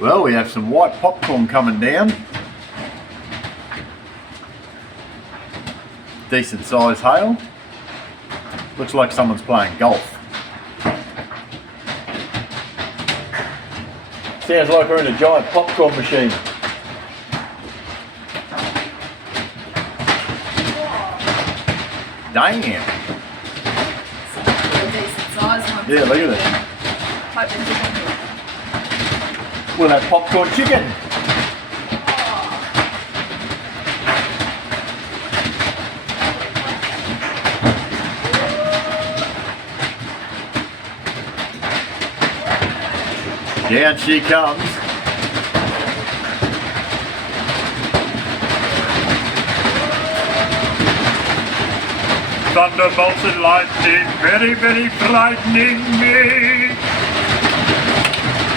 Well, we have some white popcorn coming down. Decent size hail. Looks like someone's playing golf. Sounds like we're in a giant popcorn machine. Damn. Decent size one. Yeah, look at it. Hope they dip into it. We'll have popcorn chicken. Down she comes. Thunderbolts and lightning, very, very frightening me.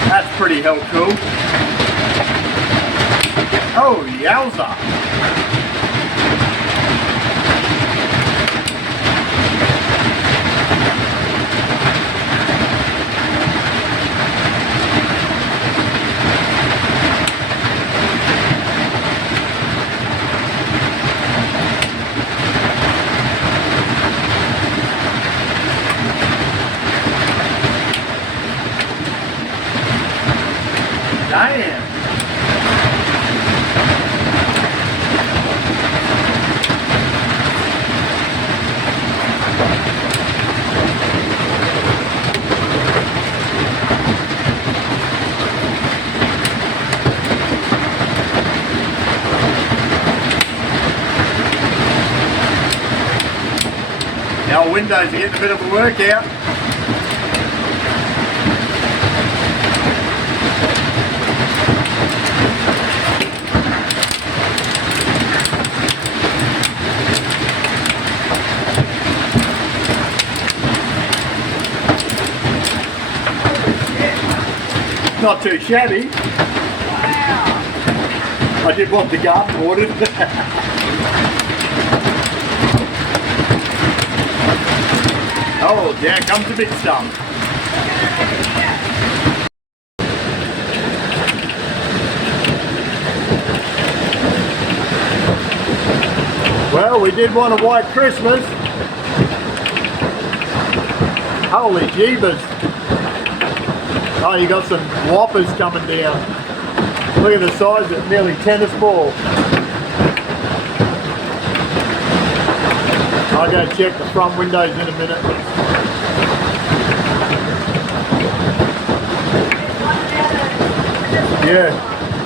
That's pretty hell cool. Oh, yowza. Damn. Our windows are getting a bit of a workout. Not too shabby. Wow. I did want the garden watered. Oh, there comes the big stuff. Well, we did want a white Christmas. Holy jeebus. Oh, you got some whoppers coming down. Look at the size of it, nearly tennis ball. I'll go check the front windows in a minute. Yeah,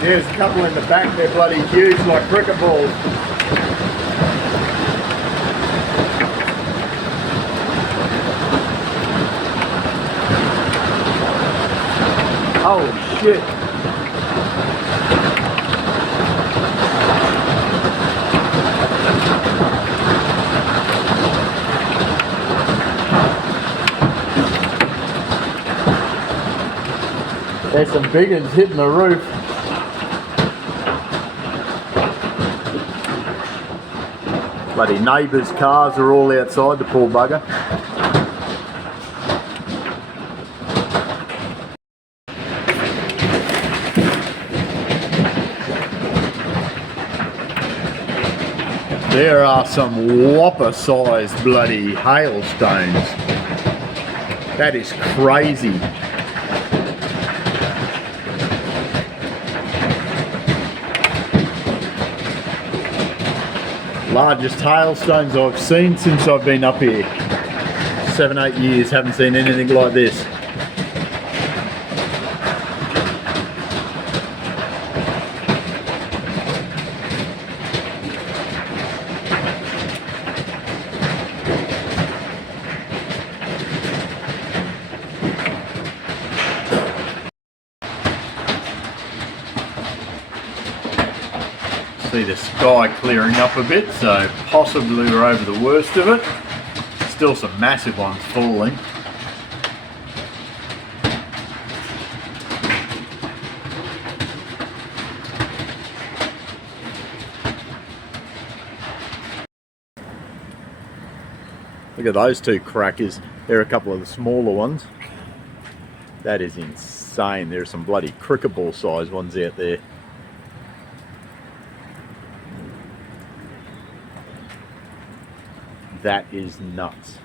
there's a couple in the back, they're bloody huge like cricket balls. Holy shit. There's some big ones hitting the roof. Bloody neighbours' cars are all outside, the poor bugger. There are some whopper-sized bloody hailstones. That is crazy. Largest hailstones I've seen since I've been up here. 7-8 years, haven't seen anything like this. See the sky clearing up a bit, so possibly we're over the worst of it. Still some massive ones falling. Look at those two crackers. They're a couple of the smaller ones. That is insane. There's some bloody cricket ball size ones out there. That is nuts.